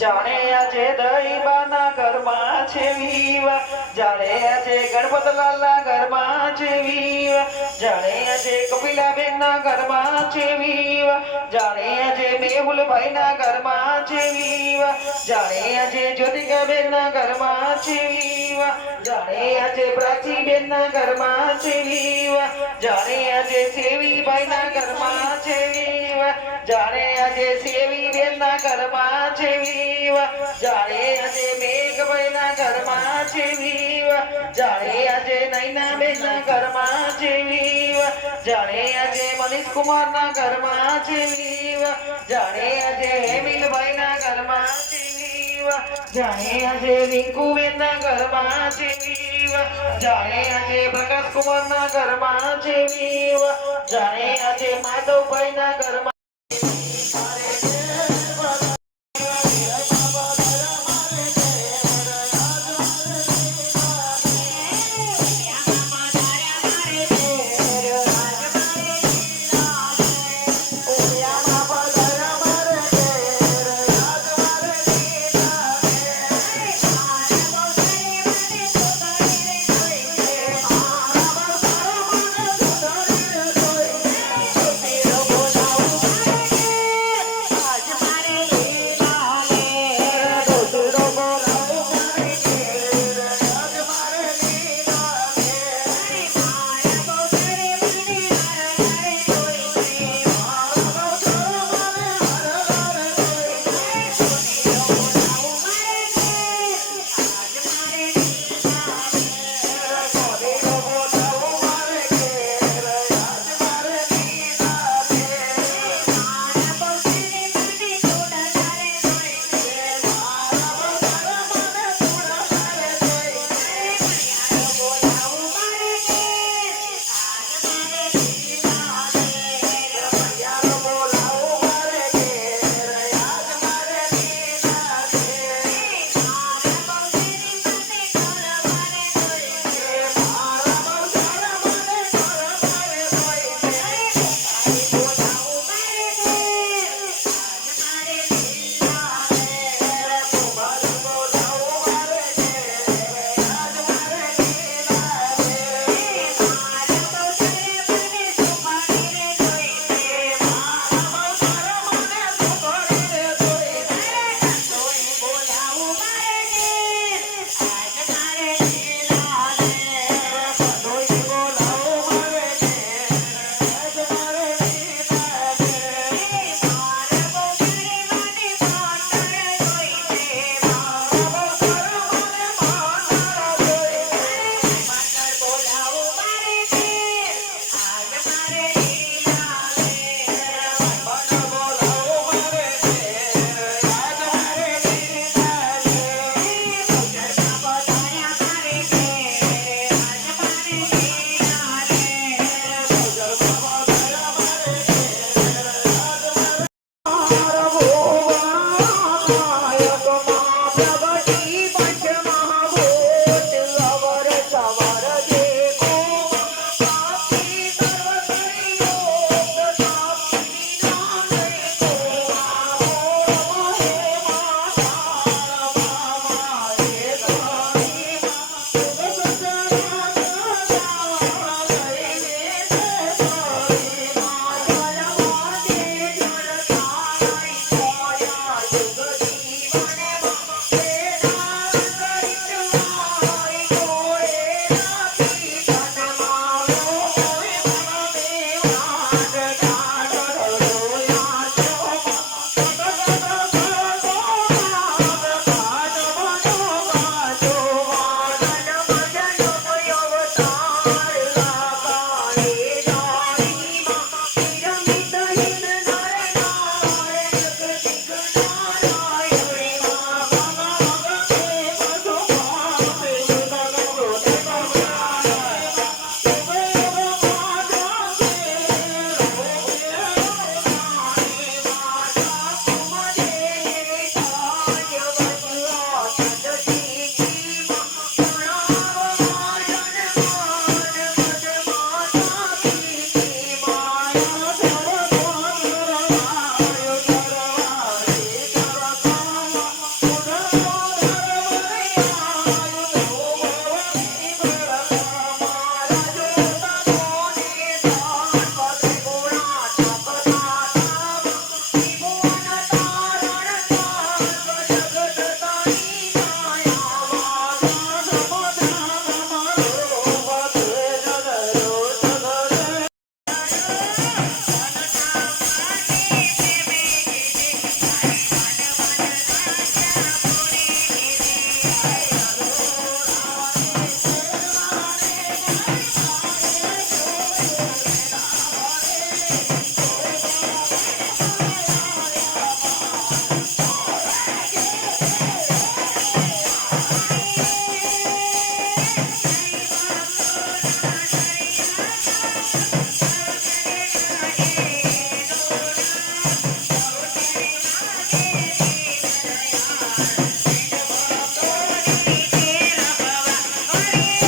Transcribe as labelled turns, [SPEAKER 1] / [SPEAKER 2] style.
[SPEAKER 1] જાણે આજે દહીબાના ઘરમાં છે વીવા. જાણે આજે ગણપતલાલના ઘરમાં છે વીવા. જાણે આજે કપિલાબેનના ઘરમાં છે વીવા. જાણે આજે મેહુલભાઈના ઘરમાં છે વીવા. જાણે આજે જ્યોતિકાબેનના ઘરમાં છે વીવા. જાણે આજે પ્રાચીબેનના ઘરમાં છે વીવા. જાણે આજે સેવીભાઈના ઘરમાં છે વીવા. જાણે આજે સેવીબેનના ઘરમાં છે વિવા. જાણે આજે મેઘભાઈના ઘરમાં છે વિવા જાણે આજે નૈનાબેનના ઘરમાં છે વિવા જાણે આજે મનીષ કુમારના ઘરમાં છે વિવા જાણે આજે હેમિલભાઈના ઘરમાં છે વિવા જાણે આજે રિંકુબેનના ઘરમાં છે જાણે આજે પ્રકાશ કુમારના ઘરમાં છે જાણે આજે માધવભાઈના ઘરમાં
[SPEAKER 2] Hey!